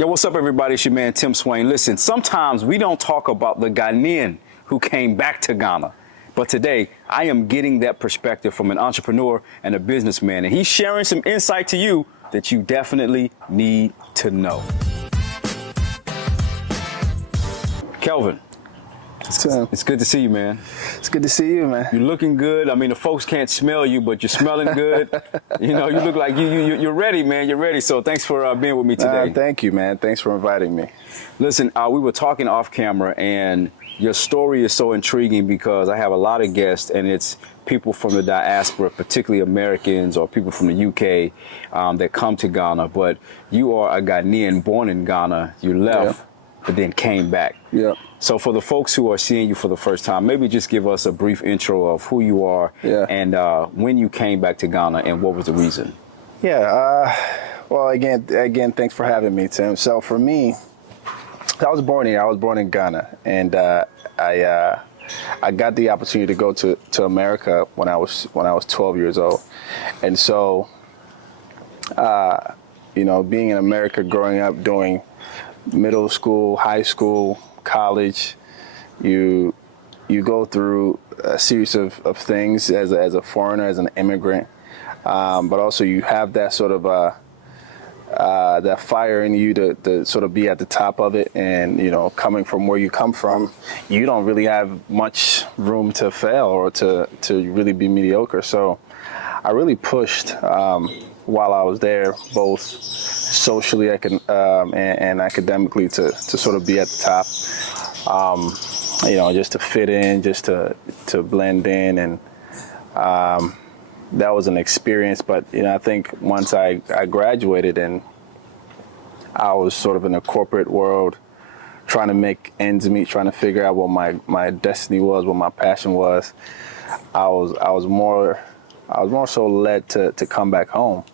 Yo, what's up, everybody? It's your man, Tim Swain. Listen, sometimes we don't talk about the Ghanaian who came back to Ghana. But today, I am getting that perspective from an entrepreneur and a businessman, and he's sharing some insight to you that you definitely need to know. Kelvin, it's good to see you, man. It's good to see you, man. You're looking good. I mean, the folks can't smell you, but you're smelling good. You know, you look like you're ready, man. You're ready. So thanks for being with me today. Thank you, man. Thanks for inviting me. Listen, we were talking off camera, and your story is so intriguing because I have a lot of guests, and it's people from the diaspora, particularly Americans or people from the UK that come to Ghana. But you are a Ghanaian born in Ghana. You left, but then came back. Yeah. So for the folks who are seeing you for the first time, maybe just give us a brief intro of who you are and when you came back to Ghana and what was the reason. Yeah. Well, again, thanks for having me, Tim. So for me, I was born here. I was born in Ghana, and I got the opportunity to go to America when I was 12 years old, and so you know, being in America, growing up, doing middle school, high school, college, you go through a series of things as a foreigner, as an immigrant, but also you have that sort of that fire in you to sort of be at the top of it. And, you know, coming from where you come from, you don't really have much room to fail or to really be mediocre. So I really pushed while I was there, both socially and academically, to sort of be at the top, you know, just to fit in, just to blend in. And that was an experience. But, you know, I think once I graduated and I was sort of in the corporate world, trying to make ends meet, trying to figure out what my destiny was, what my passion was, I was more so led to come back home.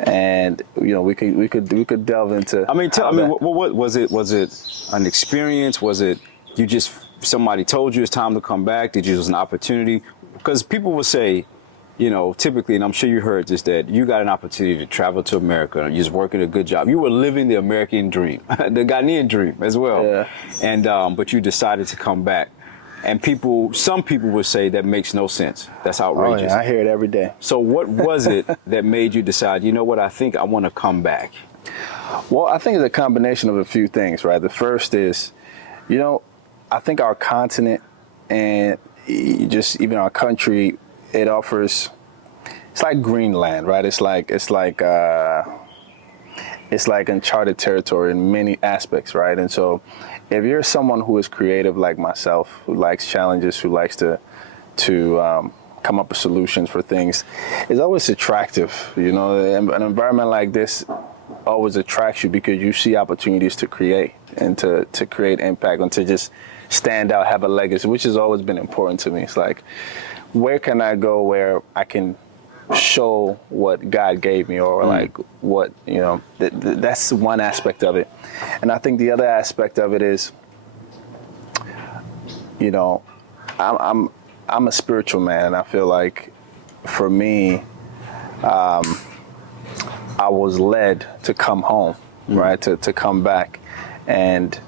And, you know, we could delve into. I mean, what was it? Was it an experience? Was it you just somebody told you it's time to come back? Did you use an opportunity? Because people will say, you know, typically, and I'm sure you heard this, that you got an opportunity to travel to America. You're just working a good job. You were living the American dream, the Ghanaian dream as well. Yeah. And but you decided to come back. And some people would say that makes no sense. That's outrageous. Oh, yeah, I hear it every day. So what was it that made you decide, you know what, I think I want to come back? Well, I think it's a combination of a few things, right? The first is, you know, I think our continent and just even our country, it offers, it's like Greenland, right? It's like uncharted territory in many aspects, right? And so if you're someone who is creative like myself, who likes challenges, who likes to come up with solutions for things, it's always attractive. You know, an environment like this always attracts you because you see opportunities to create and to create impact and to just stand out, have a legacy, which has always been important to me. It's like, where can I go where I can show what God gave me, or like what, you know, that's one aspect of it. And I think the other aspect of it is, you know, I'm a spiritual man, and I feel like for me, I was led to come home, right, to come back, and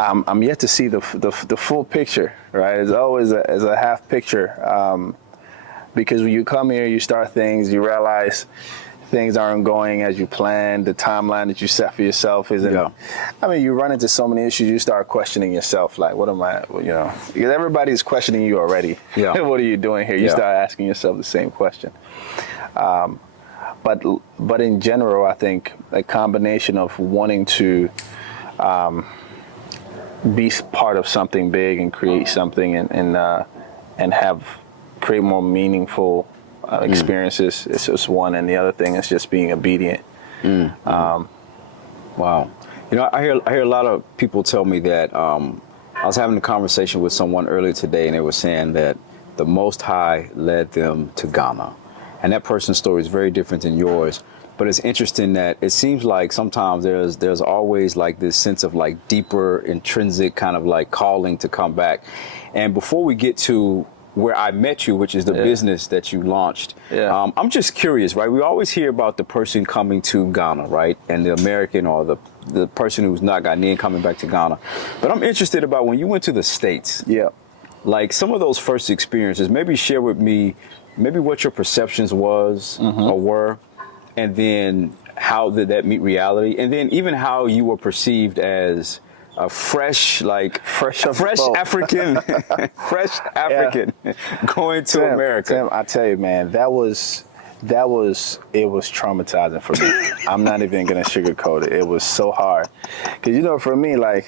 I'm yet to see the full picture, right? It's always a half picture. Because when you come here, you start things, you realize things aren't going as you planned. The timeline that you set for yourself isn't. Yeah. I mean, you run into so many issues, you start questioning yourself, like, what am I, you know, because everybody's questioning you already. Yeah. What are you doing here? You start asking yourself the same question. But in general, I think a combination of wanting to be part of something big and create something and create more meaningful experiences. It's just one, and the other thing is just being obedient. Wow. You know, I hear a lot of people tell me that I was having a conversation with someone earlier today, and they were saying that the Most High led them to Ghana, and that person's story is very different than yours. But it's interesting that it seems like sometimes there's always like this sense of like deeper intrinsic kind of like calling to come back. And before we get to where I met you, which is the business that you launched. Yeah. I'm just curious, right? We always hear about the person coming to Ghana, right? And the American or the person who's not Ghanaian coming back to Ghana. But I'm interested about when you went to the States. Yeah. Like some of those first experiences, maybe share with me maybe what your perceptions was or were, and then how did that meet reality, and then even how you were perceived as a fresh African, fresh African going to America. Tim, I tell you, man, it was traumatizing for me. I'm not even gonna sugarcoat it. It was so hard, because for me, like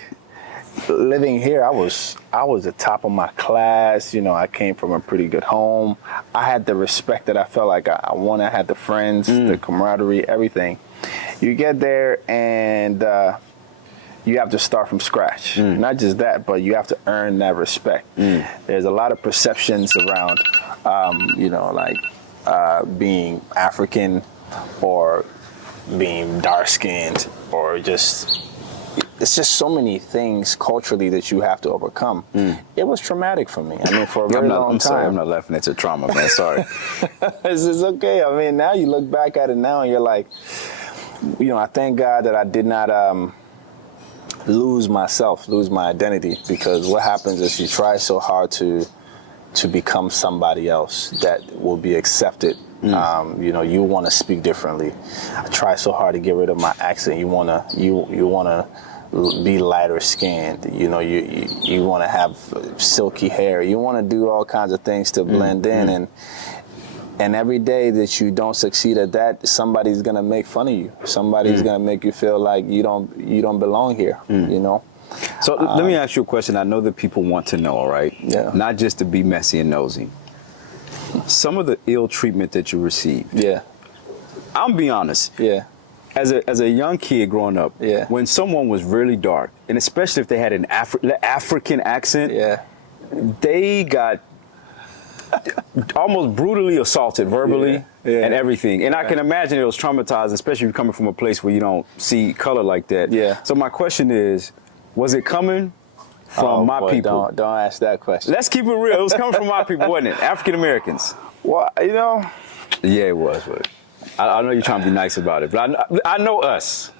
living here, I was the top of my class. I came from a pretty good home. I had the respect that I felt like I wanted. I had the friends, the camaraderie, everything. You get there and you have to start from scratch. Not just that, but you have to earn that respect. There's a lot of perceptions around, being African or being dark-skinned or it's just so many things culturally that you have to overcome. It was traumatic for me. I mean, for a very long time. I'm sorry, I'm not laughing at your trauma, man. Sorry. It's okay. I mean, now you look back at it now and you're like, I thank God that I did not lose my identity, because what happens is you try so hard to become somebody else that will be accepted. You want to speak differently. I try so hard to get rid of my accent. You want to be lighter skinned. You want to have silky hair. You want to do all kinds of things to blend in, and every day that you don't succeed at that, somebody's gonna make fun of you. Somebody's gonna make you feel like you don't belong here. So let me ask you a question. I know that people want to know, all right? Yeah. Not just to be messy and nosy. Some of the ill treatment that you received. Yeah. I'll be honest. Yeah. As a young kid growing up, when someone was really dark, and especially if they had an African accent, they got almost brutally assaulted verbally and everything. And I can imagine it was traumatizing, especially if you're coming from a place where you don't see color like that. Yeah. So my question is, was it coming from my people? Don't ask that question. Let's keep it real. It was coming from my people, wasn't it? African Americans. Well, Yeah, it was. But I know you're trying to be nice about it, but I know us.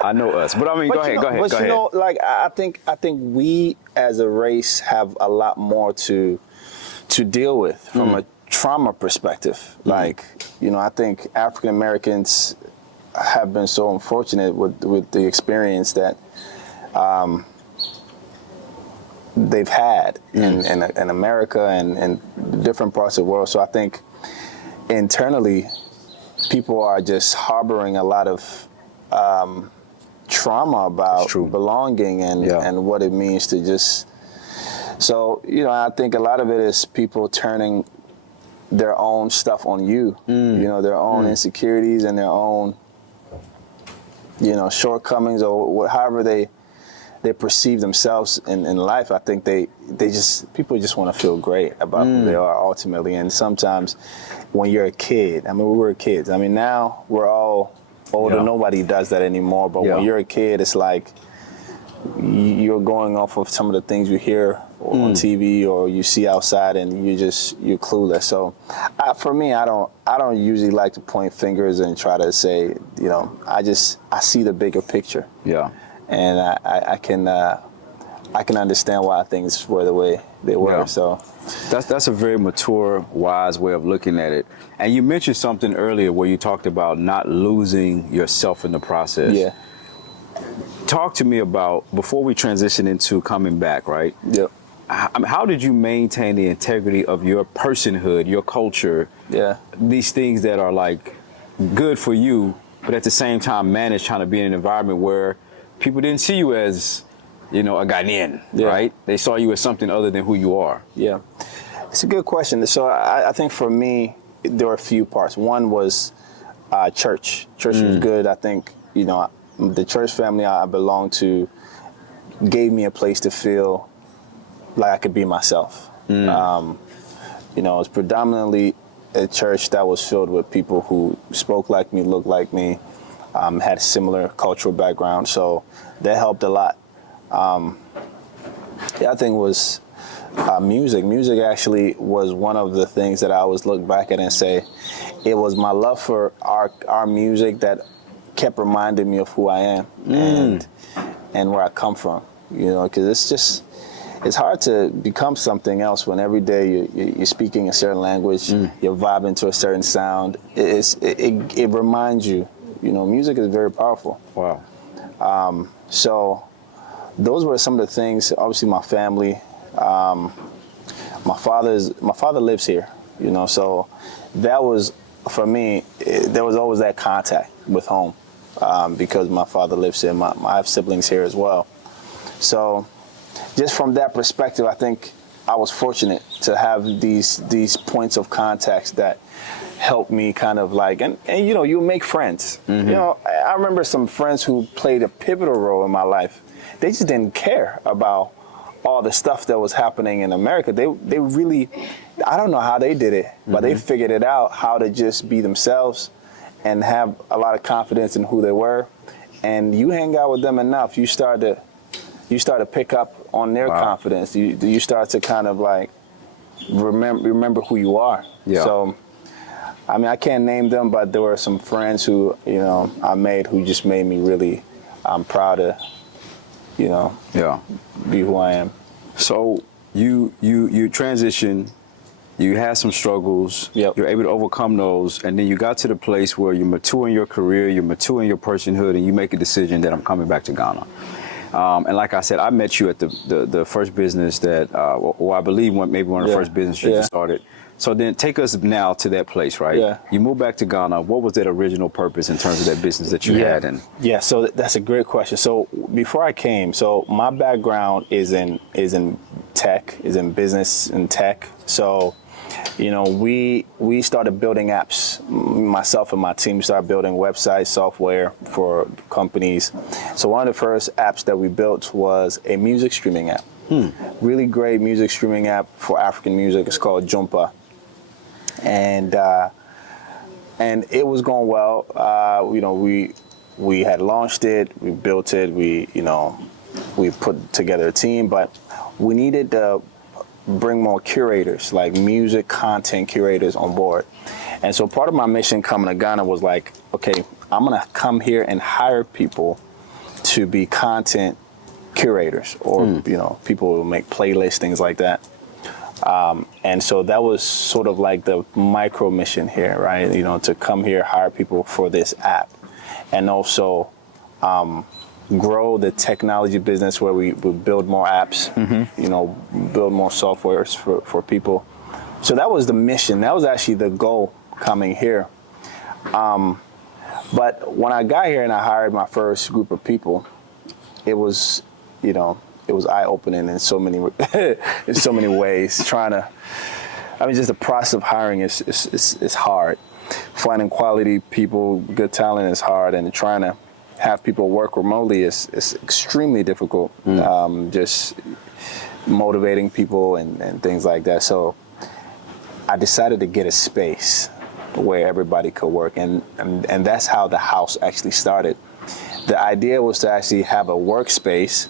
I know us. But I mean, go ahead. Like I think we as a race have a lot more to deal with from a trauma perspective. Like, I think African Americans have been so unfortunate with the experience that they've had in America and different parts of the world. So I think internally, people are just harboring a lot of trauma about belonging and what it means to just. So, I think a lot of it is people turning their own stuff on you, their own insecurities and their own, shortcomings or however they perceive themselves in life. I think people just want to feel great about who they are ultimately. And sometimes when you're a kid, I mean, we were kids. I mean, now we're all older. Nobody does that anymore. But when you're a kid, it's like you're going off of some of the things you hear on TV or you see outside, and you're clueless. So for me, I don't usually like to point fingers and try to say, I see the bigger picture. Yeah. And I can understand why things were the way they were. Yeah. So that's a very mature, wise way of looking at it. And you mentioned something earlier where you talked about not losing yourself in the process. Yeah. Talk to me about, before we transition into coming back, right? Yep. How did you maintain the integrity of your personhood, your culture? Yeah. These things that are like good for you, but at the same time manage trying to be in an environment where people didn't see you as, a Ghanaian, right? They saw you as something other than who you are. Yeah. It's a good question. So I think for me, there were a few parts. One was church. Church was good. I think, the church family I belonged to gave me a place to feel like I could be myself. It was predominantly a church that was filled with people who spoke like me, looked like me, had a similar cultural background. So that helped a lot. The other thing was Music actually was one of the things that I always look back at and say, it was my love for our music that kept reminding me of who I am and where I come from. You know, because it's hard to become something else when every day you're speaking a certain language, you're vibing to a certain sound. It reminds you. You know, music is very powerful. Wow. So those were some of the things. Obviously, my family. My father lives here, you know, so that was, for me, there was always that contact with home because my father lives here. I have siblings here as well. So just from that perspective, I think I was fortunate to have these points of contacts that helped me kind of like, and you know, you make friends. You know, I remember some friends who played a pivotal role in my life. They just didn't care about all the stuff that was happening in America. They really, I don't know how they did it, but they figured it out, how to just be themselves and have a lot of confidence in who they were. And you hang out with them enough, you start to pick up on their confidence. You start to kind of like remember who you are. Yeah. So, I mean, I can't name them, but there were some friends who, you know, I made who just made me really, I'm proud to, you know, be who I am. So you transition, you had some struggles, you're able to overcome those, and then you got to the place where you're mature in your career, you're mature in your personhood, and you make a decision that I'm coming back to Ghana. And like I said, I met you at the first business that, or I believe maybe one of the first businesses you started. So then take us now to that place, right? Yeah. You moved back to Ghana. What was that original purpose in terms of that business that you had? And so that's a great question. So before I came, so my background is in tech, is in business and tech. So, you know, we started building apps. Myself and my team started building websites, software for companies. So one of the first apps that we built was a music streaming app. Really great music streaming app for African music. It's called Jumpa. And it was going well. You know, we had launched it, we built it, we put together a team, but we needed to bring more curators, like music content curators on board. And so part of my mission coming to Ghana was like, okay, I'm gonna come here and hire people to be content curators, or you know, people who make playlists, things like that. And so that was sort of like the micro mission here, right? You know, to come here, hire people for this app, and also grow the technology business where we would build more apps, you know, build more softwares for people. So that was the mission. That was actually the goal coming here. But when I got here and I hired my first group of people, it was, you know, it was eye-opening in so many ways. Just the process of hiring is hard. Finding quality people, good talent is hard, and trying to have people work remotely is extremely difficult. Just motivating people and things like that. So I decided to get a space where everybody could work, and that's how the house actually started. The idea was to actually have a workspace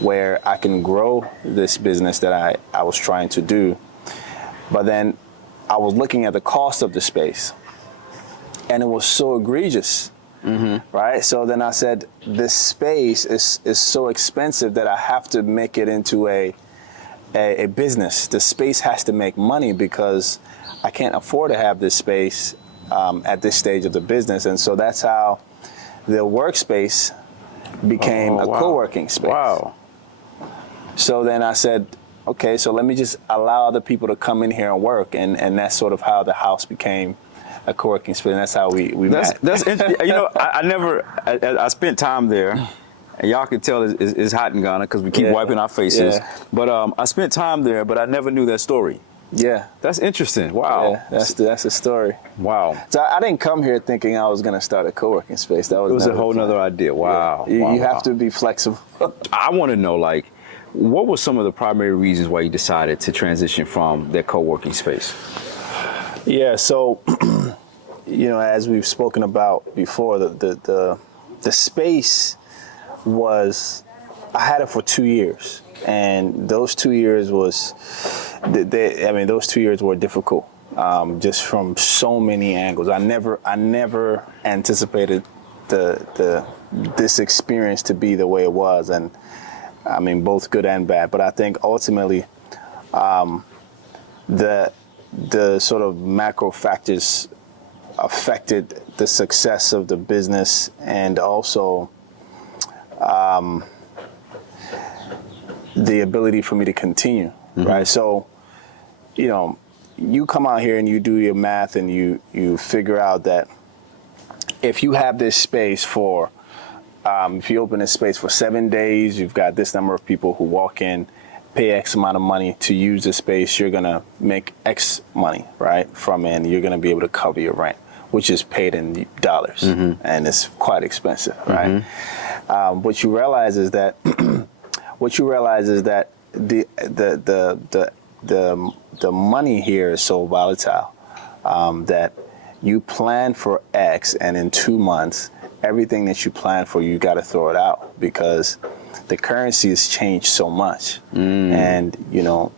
where I can grow this business that I was trying to do. But then I was looking at the cost of the space, and it was so egregious, right? So then I said, this space is so expensive that I have to make it into a business. The space has to make money because I can't afford to have this space at this stage of the business. And so that's how the workspace became a co-working space. Wow. So then I said, okay, so let me just allow other people to come in here and work. And that's sort of how the house became a co-working space. And that's how we met. That's interesting. You know, I spent time there, and y'all can tell it's hot in Ghana because we keep wiping our faces. Yeah. But I spent time there, but I never knew that story. Yeah. That's interesting. Wow. Yeah, that's the story. Wow. So I didn't come here thinking I was going to start a co-working space. It was a whole nother idea. Wow. Yeah. You have to be flexible. I want to know, like, what were some of the primary reasons why you decided to transition from that co-working space? Yeah, so, you know, as we've spoken about before, the space was, I had it for 2 years. And those 2 years those 2 years were difficult, just from so many angles. I never anticipated this experience to be the way it was, and I mean both good and bad. But I think ultimately, the sort of macro factors affected the success of the business, and also the ability for me to continue, right? So, you come out here and you do your math and you figure out that if you have this space for, if you open this space for 7 days, you've got this number of people who walk in, pay X amount of money to use the space, you're gonna make X money, right? From it, and you're gonna be able to cover your rent, which is paid in dollars, and it's quite expensive, right? What you realize is that the money here is so volatile, that you plan for X, and in 2 months, everything that you plan for, you got to throw it out, because the currency has changed so much, and you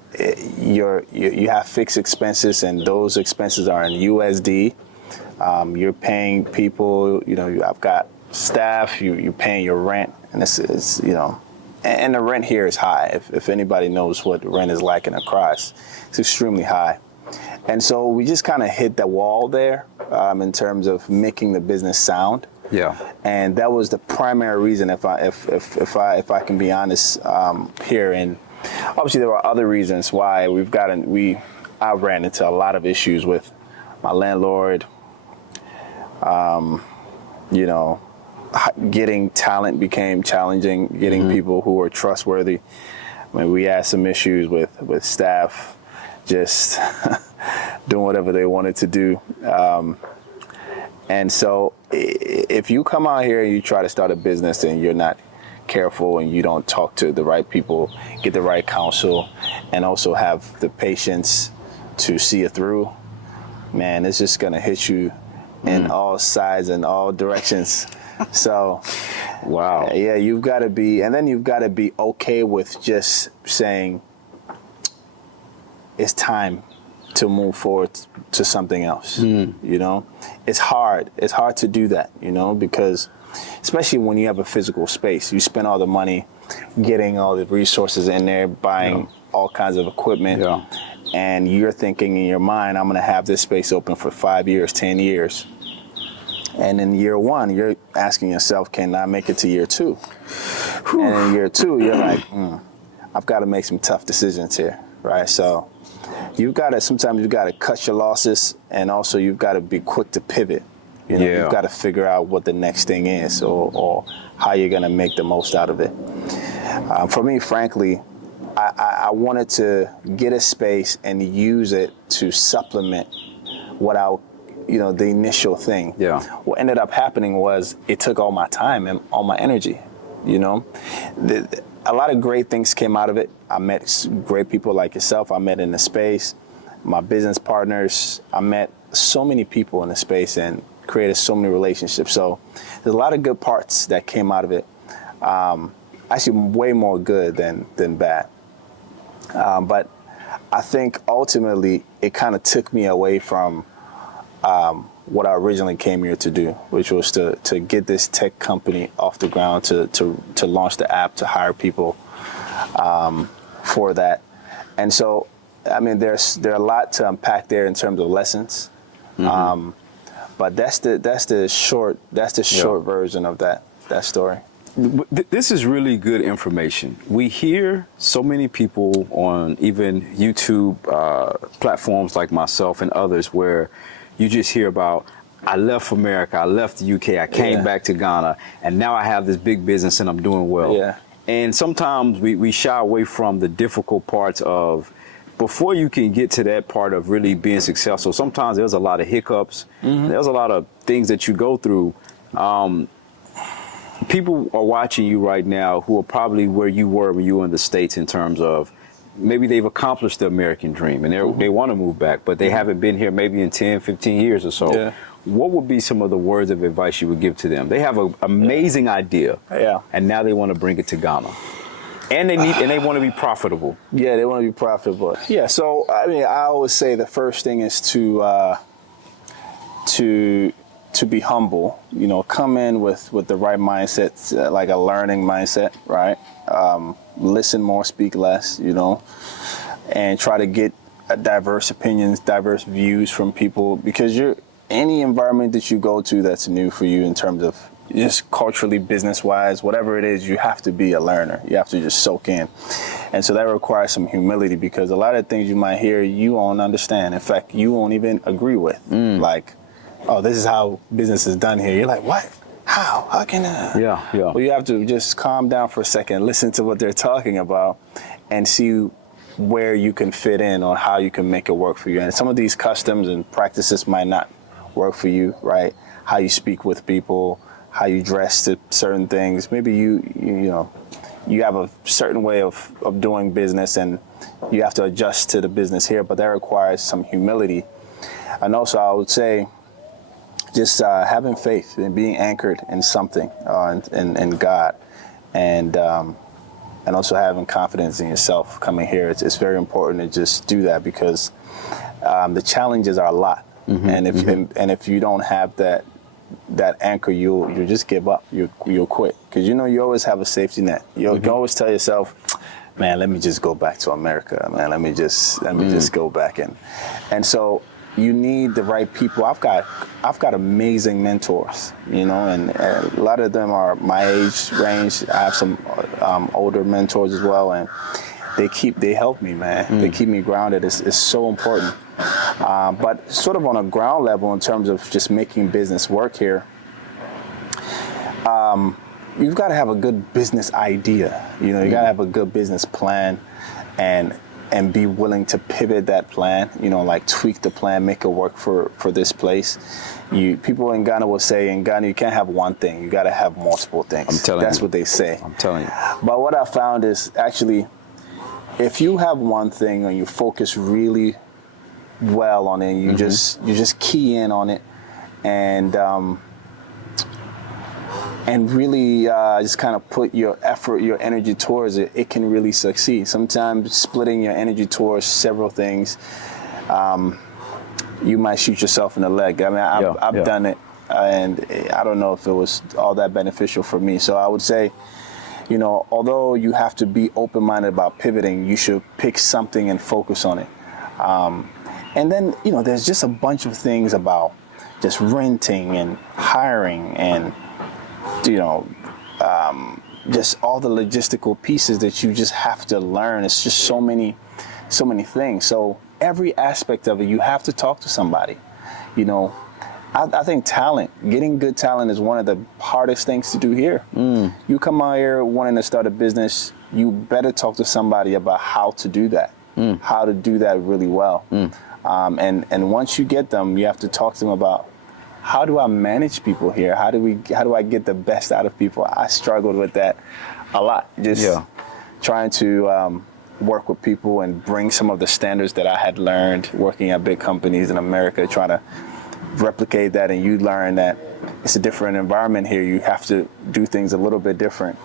have fixed expenses, and those expenses are in USD. You're paying people, I've got staff, you're paying your rent, and it's and the rent here is high. If anybody knows what rent is like in Accra, it's extremely high. And so we just kind of hit the wall there, in terms of making the business sound. Yeah. And that was the primary reason, if I can be honest, here. And obviously there were other reasons why I ran into a lot of issues with my landlord. Getting talent became challenging, getting people who were trustworthy. I mean, we had some issues with staff just doing whatever they wanted to do. And so if you come out here and you try to start a business and you're not careful and you don't talk to the right people, get the right counsel, and also have the patience to see it through, man, it's just going to hit you in all sides and all directions. So, Wow. Yeah, you've got to be okay with just saying it's time to move forward to something else. It's hard. It's hard to do that, because especially when you have a physical space, you spend all the money getting all the resources in there, buying all kinds of equipment, and you're thinking in your mind, I'm going to have this space open for 5 years, 10 years. And in year one, you're asking yourself, can I make it to year two? And in year two, you're like, I've got to make some tough decisions here, right? So sometimes you've got to cut your losses, and also you've got to be quick to pivot. You've got to figure out what the next thing is, or how you're going to make the most out of it. For me, frankly, I wanted to get a space and use it to supplement what the initial thing. Yeah. What ended up happening was it took all my time and all my energy. A lot of great things came out of it. I met great people like yourself. I met in the space, my business partners. I met so many people in the space and created so many relationships. So there's a lot of good parts that came out of it. Actually, way more good than bad. But I think ultimately it kind of took me away from what I originally came here to do, which was to get this tech company off the ground, to launch the app, to hire people for that. And so, I mean, there are a lot to unpack there in terms of lessons. But that's the short version of that story. This is really good information. We hear so many people on even YouTube platforms like myself and others where you just hear about, I left America, I left the UK, I came back to Ghana, and now I have this big business and I'm doing well. Yeah. And sometimes we shy away from the difficult parts of, before you can get to that part of really being successful, sometimes there's a lot of hiccups, there's a lot of things that you go through. People are watching you right now who are probably where you were when you were in the States, in terms of maybe they've accomplished the American dream and they want to move back, but they haven't been here maybe in 10, 15 years or so. Yeah. What would be some of the words of advice you would give to them? They have an amazing idea, and now they want to bring it to Ghana. And they want to be profitable. Yeah, they want to be profitable. Yeah, so I mean, I always say the first thing is to be humble. You know, come in with the right mindset, like a learning mindset, right? Listen more, speak less. You know, and try to get diverse opinions, diverse views from people, because any environment that you go to that's new for you in terms of just culturally, business-wise, whatever it is, you have to be a learner. You have to just soak in. And so that requires some humility, because a lot of things you might hear, you won't understand. In fact, you won't even agree with. Like, oh, this is how business is done here. You're like, what? How? How can I? Yeah. Well, you have to just calm down for a second, listen to what they're talking about, and see where you can fit in or how you can make it work for you. And some of these customs and practices might not work for you, right? How you speak with people, how you dress to certain things. Maybe you have a certain way of doing business, and you have to adjust to the business here, but that requires some humility. And also, I would say, just having faith and being anchored in something, in God, and also having confidence in yourself coming here. It's very important to just do that, because the challenges are a lot, and if you don't have that anchor, you'll just give up. You'll quit, because you always have a safety net. You can always tell yourself, man, let me just go back to America. Man, let me just go back in. And so you need the right people. I've got amazing mentors, and a lot of them are my age range. I have some older mentors as well, and they help me, man. They keep me grounded. It's so important. But sort of on a ground level, in terms of just making business work here, you've got to have a good business idea. You got to have a good business plan, and be willing to pivot that plan, like tweak the plan, make it work for this place. People in Ghana will say, in Ghana, you can't have one thing. You got to have multiple things. I'm telling you. That's what they say. I'm telling you. But what I found is, actually, if you have one thing and you focus really well on it, you just key in on it, and really just kind of put your effort, your energy towards it, it can really succeed. Sometimes splitting your energy towards several things, you might shoot yourself in the leg. I mean, I've done it, and I don't know if it was all that beneficial for me. So I would say, although you have to be open-minded about pivoting, you should pick something and focus on it. And then, there's just a bunch of things about just renting and hiring and, just all the logistical pieces that you just have to learn. It's just so many things. So every aspect of it, you have to talk to somebody. I think getting good talent is one of the hardest things to do here. You come out here wanting to start a business, you better talk to somebody about how to do that, how to do that really well. And once you get them, you have to talk to them about, how do I manage people here? How do I get the best out of people? I struggled with that a lot. Trying to work with people and bring some of the standards that I had learned working at big companies in America, trying to replicate that, and you learn that it's a different environment here. You have to do things a little bit different.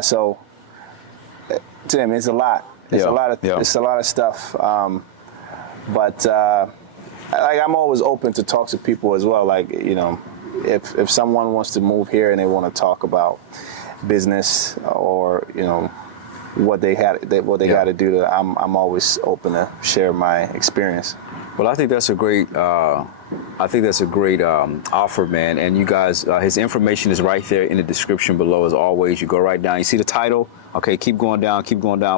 So, Tim, it's a lot. It's a lot of stuff. But I'm always open to talk to people as well. Like, if someone wants to move here and they want to talk about business or what they got to do, I'm always open to share my experience. Well, I think that's a great offer, man. And you guys, his information is right there in the description below. As always, you go right down. You see the title? Okay, keep going down.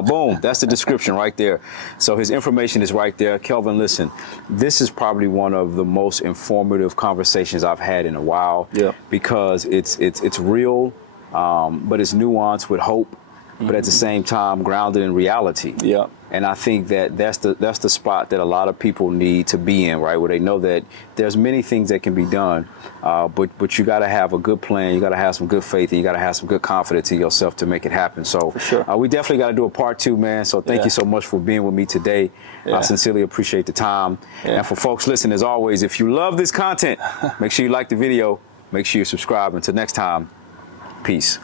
Boom, that's the description right there. So his information is right there. Kelvin, listen, this is probably one of the most informative conversations I've had in a while. Yeah. Because it's real, but it's nuanced with hope, but at the same time grounded in reality. Yeah. And I think that's the spot that a lot of people need to be in, right? Where they know that there's many things that can be done, but you got to have a good plan, you got to have some good faith, and you got to have some good confidence in yourself to make it happen. So for sure. We definitely got to do a part 2, man. So thank you so much for being with me today. I sincerely appreciate the time. And for folks listening, as always, if you love this content, make sure you like the video, make sure you subscribe. Until next time, peace.